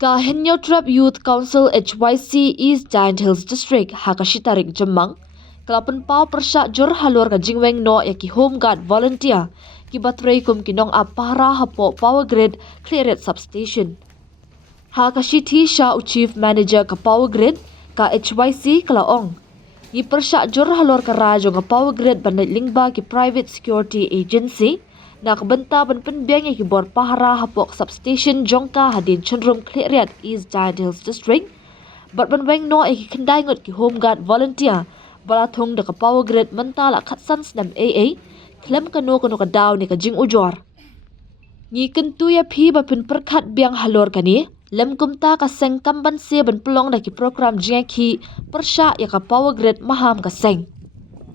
Ka Henyo Trap Youth Council HYC East Giant Hills District Hakashitarik Jemang kalapan pau persyak jor halur ka jingweng no yaki home guard volunteer ki batrei kum kinong apara hapo power grid cleared substation. Hakashiti Shah Chief Manager ka power grid ka HYC kalaong. Ni persyak jor halur ka rajo nga power grid banay lingba ki private security agency na kabenta ban penbiang yang kibor pahara hapok substation jongka hadin cenderum cleared East Giant Hills District. Bat ban weng no eki kendai ngot ki home guard volunteer balatung da ka power grid mentala khatsan snam AA klem kanu ka daw ni ka jing ujor. Ni kentu ya phi ba pin perkhat biang halor kani lem kumta ka seng kamban se ban pelong da ki program jengki persya ya ka power grid maham ka seng.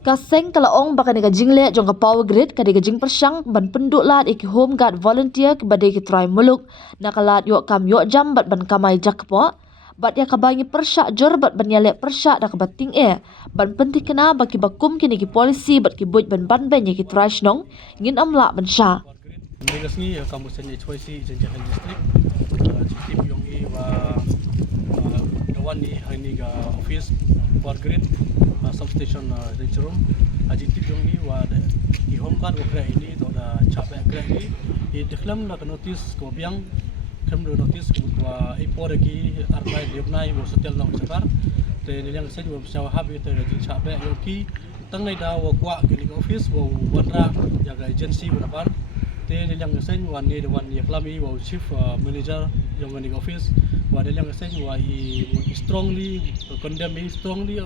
Kaseng kalaong baka ni jingle jong ka power grid kadi jing persyang ban penduk lat iki home guard volunteer ke badai ki try muluk nakalat yok kam yok jam bat ban kamai jakpo bat ya kabangi persyak jor bat ban yale persyak da kabating ban penting kena baki bakum kini ki polisi bat ki buj ban ben ki try snong ngin amla ban sya Negas ni kamusan HYC Janjakan District Chief yung dawan ni hani ga office power grid substation Rencerum ajitip yung i home guard wakra ini to da chape kra ini i deklam na notice ko biang kam do notice ko ipor ki arbay lebnai mo setel na sakar te nilang sa jwa sa habi te jin chape yung ki tang nai da wa kwa ki office wo wanra jaga agency berapar te nilang sa wan ni wan yaklami wo chief manager yung ni office wa nilang sa wa i strongly condemn strongly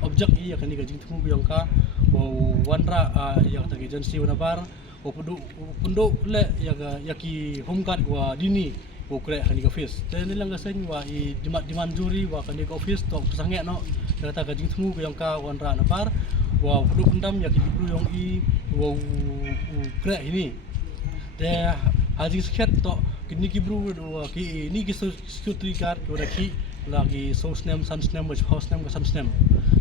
object iya kan ni gajing temu yang ka wanra yang tagi agency wanabar pundo le yaki home guard wa dini kre kan ni office dan nilang gasen wa i dimanjuri wa kan ni office to sange no kata gajing temu yang ka wanra nabar wa pundo pendam yaki bibru yang i wa kre ini de haji sket to kini kibru ki ni ki security guard ko ki lagi source name sun name house name ka sun name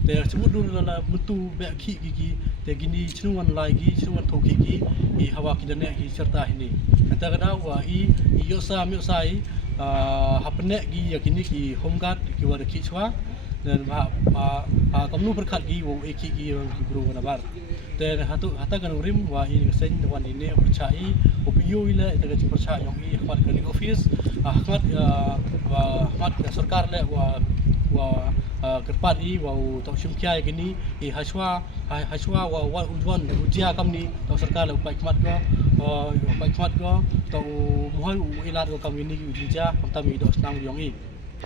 te sebut dulu la bentu be ki te gini cinuan lagi cinuan thoki ki I hawa ki dane ki serta ini kata kada wa I yosa miosai hapne gi yakini ki home guard ki wada ki chwa dan kamnu berkat gi wo eki gi guru wana bar te hata kan urim wa I sen wan ini percai opio ile te ga percaya yang I khmat kan office khmat sarkar le wa kerpat I wa tok simkiai gini I haswa wa unjuan ujia kamni tok sarkar le upai khmat go tok muhal ilat go kam ini ujia kam tami dok senang yang I